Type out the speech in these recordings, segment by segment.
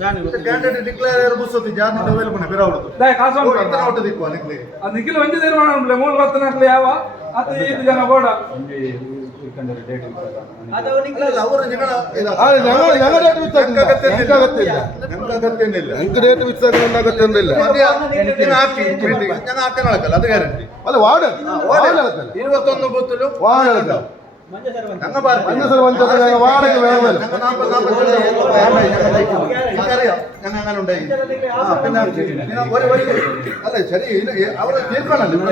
candidate declare ಯಾರು ಬುಸ್ಸೋತಿ ಜಾರ್ನ mobile ಕೊನೆ ಬೇರೆ ಅವರದು ದಯ ಕಾಸು ಅಂತ ಇತರ ಒಟ್ಟು ದಿಕ್ಕು ಅನಿಕ್ಲಿ ಅದು ನಿಖಿಲ್ ಒಂದೇ ನಿರ್ಮಾಣ ಅಂಬ್ಲೆ ಮೂಲ ಬರ್ತನಾಕ್ಲೆ ಯಾವ ಅತ ಐದು ಜನ ಬೋಡ ಒಂಬಿ ಇಕ್ಕಂದ್ರೆ ಡೇಟ್ ಅದು ನಿಖಿಲ್ ಅವರು ನಿಗಳ ಇಲ್ಲ ಅದು ನಾವು ಯಾವ ಡೇಟ್ ಬಿತ್ತಕ್ಕೆ ಅಗತ್ಯ ಇಲ್ಲ ನಮಗೆ ಅಗತ್ಯ ಇಲ್ಲ ಅಂಕ ಡೇಟ್ ಬಿತ್ತಕ್ಕೆ ನಮಗೆ ಅಗತ್ಯ ಇಲ್ಲ ನೀನು ಹಾಕಿ ನಾನು ಹಾಕನಲ್ಲ ಅದು ಗ್ಯಾರಂಟಿ ಅಲ್ಲ ವಾರ್ಡ್ ವಾರ್ಡ್ ಇವತ್ತೊಂದು ಬೂತಲು ವಾರ್ಡ್ മഞ്ഞസർ പഞ്ചായത്ത് ഞങ്ങൾ വാടക വേണമല്ലോ എനിക്കറിയാം ഞങ്ങൾ അങ്ങനെ ഉണ്ടായി ആ പിന്നെ ഒരു വഴി അല്ല ശരി അവിടെ തീർക്കണല്ലോ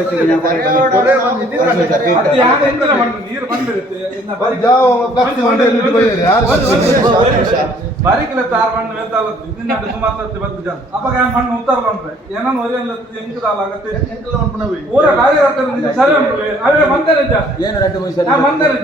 ಬರೀಕಿಲ್ಲ ತಾರ್ ಮಣ್ಣು ಮೇಲ್ತಾಲ ನಿನ್ನ ಸುಮಾರು ಬಂದು ಜನ ಅವಾಗ ಮಣ್ಣು ಉತ್ತರ ಬಂದ್ರೆ ಏನೋ ಒರಿ ಎಲ್ಲ ಎಂಕದಾಲ ಆಗತ್ತೆ ಊರ ಕಾರ್ಯಕರ್ತರು ಸರ್ವೆ ಅವರೇ ಮಂದರಿದ್ದ ಏನು ರಟ್ಟು ಮಂದರಿದ್ದ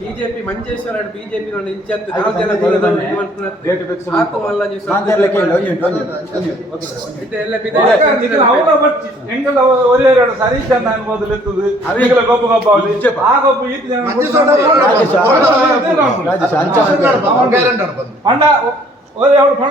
ಬಿಜೆಪಿ ಮಂಜೇಶ್ವರ ಬಿಜೆಪಿ ಒಳ್ಳೆಯ ಸರಿ ಚಂದ ಅನುಭವದಲ್ಲಿ ಇರ್ತದೆ ಅವಿಗಳ ಗೊಬ್ಬ ಗೊಬ್ಬ ಆ ಗೊಬ್ಬ ಈ ಪಂಡ ಒಳ್ಳೆಯ ಪಣ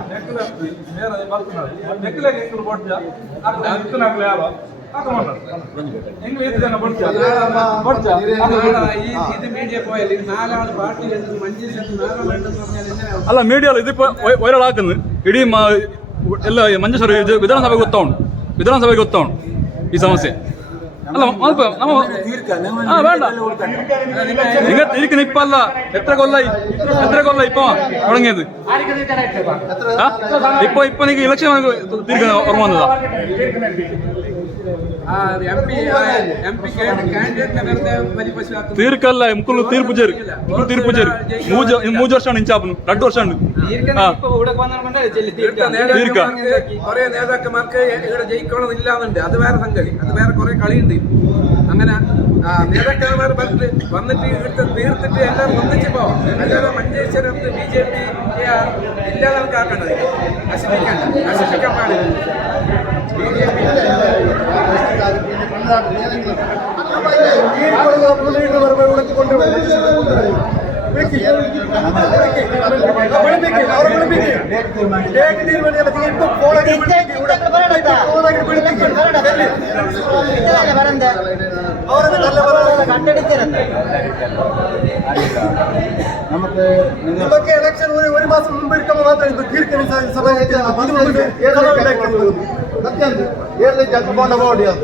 ಅಲ್ಲ ಮೀಡಿಯಲ್ಲಿ ಇದು ವೈರಲ್ ആക്കുന്നു ಇಡೀ ಎಲ್ಲ ಮಂಜೇಶ್ವರ ಇದು ವಿಧಾನಸಭೆಗೆ ಗೊತ್ತಾವಣು ವಿಧಾನಸಭೆಗೆ ಗೊತ್ತಾವಣು ಈ ಸಮಸ್ಯೆ ಅಲ್ಲ ನಿಪ್ಪಲ್ಲ ಇಪ್ಪ ಇಪ್ಪ ಇಲೆಕ್ಷನ್ ತಿರುಗಿ തീർക്കല്ല എംകുള്ളു തീർപ്പ് ചേരും എംകുള്ളു തീർപ്പ് ചേരും മൂജ് വർഷമാണ് ഇൻചാപ്പുന്നു രണ്ടു വർഷമാണ് തീർക്ക കുറെ നേതാക്കന്മാർക്ക് ഇവിടെ ജയിക്കണം ഇല്ലാന്നുണ്ട് അത് വേറെ സംഗതി അത് വേറെ കുറെ കളിയുണ്ട് അങ്ങനെ നേതാക്കന്മാർ പറഞ്ഞിട്ട് വന്നിട്ട് ഇവിടുത്തെ തീർത്തിട്ട് എല്ലാവരും ഒന്നിച്ച് പോവാം അല്ലാതെ മഞ്ചേശ്വരത്ത് ബി ജെ പി ഇല്ലാതെ ആക്കേണ്ടത് നശിപ്പിക്കണ്ട നശിപ്പിക്കാൻ പാടില്ല നമുക്ക് നമുക്ക് ഇലക്ഷൻ ഒരു മാസം മുമ്പ് ഇരിക്കുമ്പോൾ മാത്രം ഇത് തീർക്കാൻ സഭ ഏഴ് ലക്ഷം പോകേണ്ട ബോഡിയാണ്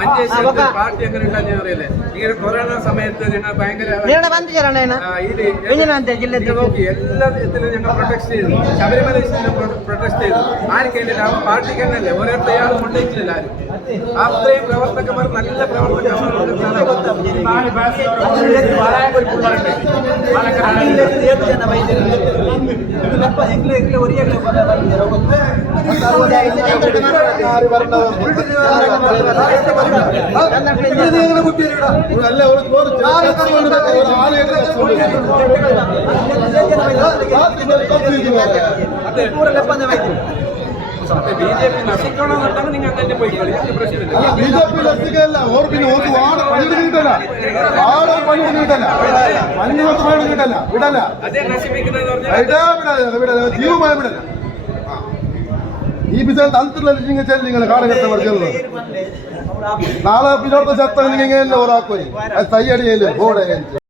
മഞ്ചേശ്വരത്തെ പാർട്ടി അറിയില്ലേ ഇങ്ങനെ കൊറോണ സമയത്ത് ഞങ്ങൾ ഭയങ്കര നോക്കി എല്ലാത്തിലും ഞങ്ങൾ പ്രൊട്ടക്ട് ചെയ്തു ശബരിമല പ്രൊട്ടക്ട് ചെയ്തു ആർക്കും എന്റെ ലാഭം പാർട്ടിക്ക് തന്നെയല്ലേ ഓരോരുത്തർ ആൾ കൊണ്ടുവച്ചില്ല ആരും അത്രയും പ്രവർത്തകന്മാർ നല്ല പ്രവർത്തകന്മാരുണ്ട് ഒരേ രോഗത്തെ ബി ജെ പി നശിക്കണമെന്നുണ്ടെങ്കിൽ നിങ്ങൾ പ്രശ്നമില്ല ഓർ പിന്നെ ഓർക്ക് ആടെ പണി കിട്ടല്ല ആടെ പണി കിട്ടല്ല അഞ്ചു വർഷം പണി കിട്ടല്ല വിടല്ല വിടല വിടല ജീവമായ വിടല ಈ ಬಿಸಂತ ಅಂತರ್ಲಲ್ಲಿ ನಿಂಗೆ ಚೆಲ್ಲಿ ನಿಂಗೆ ಕಾಡಗಟ್ಟ ಮಾಡಿ ಚೆಲ್ಲ ನಾಳೆ ಬಿಜೋಡ್ತ ಸತ್ತ ನಿಂಗೆ ಎಲ್ಲ ಹೊರ ಹಾಕೋರಿ ಅದು ತಯ್ಯಡಿ ಹೇಳಿ ಬೋಡ ಹೇಳಿ